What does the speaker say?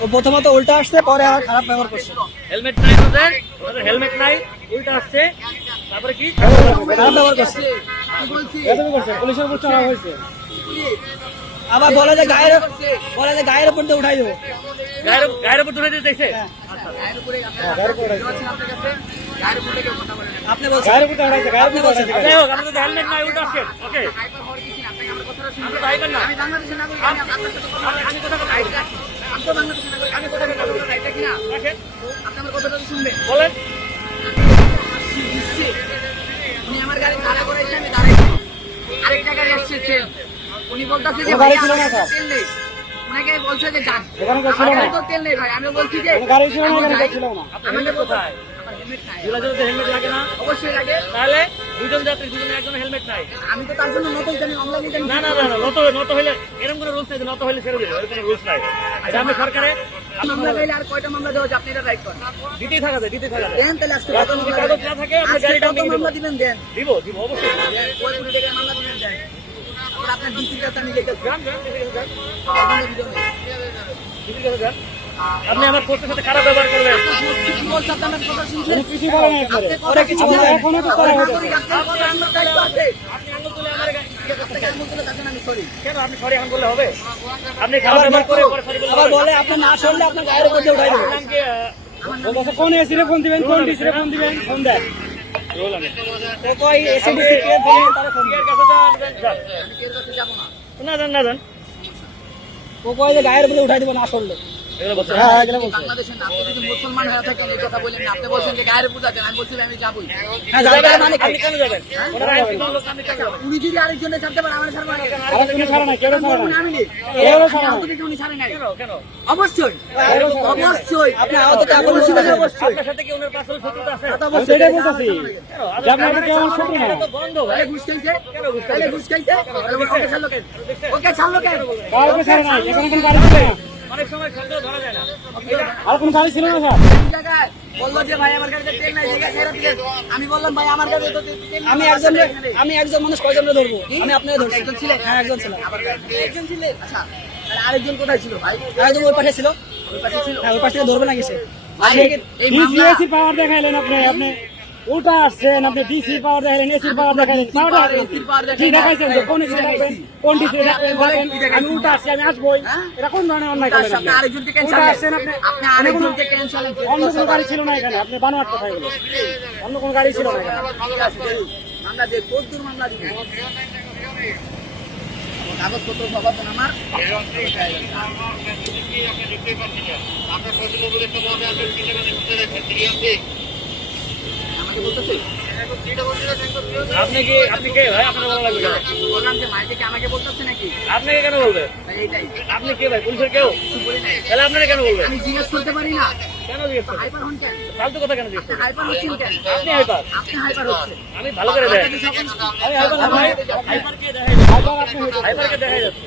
ও প্রথমত উল্টা আসছে পরে আর খারাপ ব্যবহার করছে। হেলমেট নাই ওদের ওদের হেলমেট নাই উল্টা আসছে। তারপরে কি? খারাপ ব্যবহার করছে। পুলিশের উপর চড়া হয়েছে। আবার বলে যে গায়ের বলে যে গায়ের উপর দিয়ে উঠাই দেবো। গায়ের গায়ের উপর ধরে দিতে চাইছে? আপনি বলছেন। গায়ের উপর চড়াইছে গায়ের উপর হোক আমাদের তো হেলমেট নাই উল্টা আসছে। ওকে আপনি তো হাইবেন না। আমি- আমি কথা বলছি। রাখেন। আমি তেল নেই ভাই আমি বলছি যে অবশ্যই লাগে একজন হেলমেট নাই আমি তো তার জন্য নতুন জানি অনলাইন না নত নত হইলে রুলস নাই নত হইলে ছেড়ে দিবে এরকম রুলস নাই। এটা আমি সরকারে মামলা গাইলে আর কয়টা মামলা দেওয়া আপনি এটা রাইট করেন। দিতেই থাকা যায় দিতেই থাকা যায়। দেন তাহলে আজকে কত মামলা কাগজ না থাকে আপনি গাড়িটা কত মামলা দিবেন? দেন। দিব দিব অবশ্যই। দেন, কয় কোটি টাকার মামলা দিবেন দেন। আপনার ডিসির কাছে আমি লিখে যান, দিদি কাছে যান। আপনি আমার পোস্টের সাথে খারাপ ব্যবহার করবেন কিছু একবারে কিছু এখনও তো করা হয়েছে আপনি বলে গায়ের দিয়ে উঠাই দেবো কোন দিবেন কোন দিবেন না যান কয় যে গায়ের উঠাই হ্যাঁ হ্যাঁ এগুলো বলছে। বাংলাদেশে না আপনি যদি মুসলমান হয়ে হ্যাঁ মানে? উনি যদি আরেকজনে ছাড়তে পারে আমার অবশ্যই। অবশ্যই। ওকে ছাড়লো কেন? ওকে ছাড়লো কেন? অনেক সময় সন্দেহ ধরা যায় না। আর কোনো গাড়ি ছিল না স্যার? বলল যে ভাই আমার নাই আমি বললাম ভাই আমার গাড়িতে তো আমি একজন আমি একজন মানুষ কয়জনে ধরবো? আমি আপনাকে ধরছি। একজন ছিলেন? হ্যাঁ একজন ছিলেন? আচ্ছা আরেকজন কোথায় ছিল ভাই? একজন ওই পাশে ছিল। ওই পাশে ছিল? হ্যাঁ ওই পাশ ধরবে না কিসে ভাই এই পাওয়ার দেখাইলেন আপনি আপনি? উল্টা আসছেন আপনি ডিসি পাওয়ার দেখাইলেন এসির পাওয়ার। দেখাইলেন। কি দেখাইছেন যে কোন এসি দেখাবেন কোন ডিসি দেখাবেন? আমি উল্টা আসছি আমি আসবোই। হ্যাঁ? এটা কোন ধরনের অন্যায় কেন উল্টা আসছেন আপনি? অন্য কোনো গাড়ি ছিল না এখানে? আপনি বানোয়ার কথা এগুলো অন্য কোনো গাড়ি ছিল না দেখুন। মামলা দিয়ে কদ্দুর মামলা দিবেন কাগজপত্র সব আছে আমার আমাকে বলতেছে আপনি কি আপনি কে ভাই? আপনার ভালো লাগবে বললাম যে মাইকে কি আমাকে বলতেছে নাকি? আপনাকে কেন বলবে আপনি কে ভাই? পুলিশের কেউ? তাহলে আপনারা কেন আমি জিজ্ঞেস করতে পারি না। কেন জিজ্ঞেস হাইপার হন কেন? ফালতু কথা কেন জিজ্ঞেস হাইপার হচ্ছেন কেন? আপনি হাইপার। আপনি হাইপার হচ্ছেন। আমি ভালো করে আপনাকে আমি হাইপার দেখাই যাচ্ছে?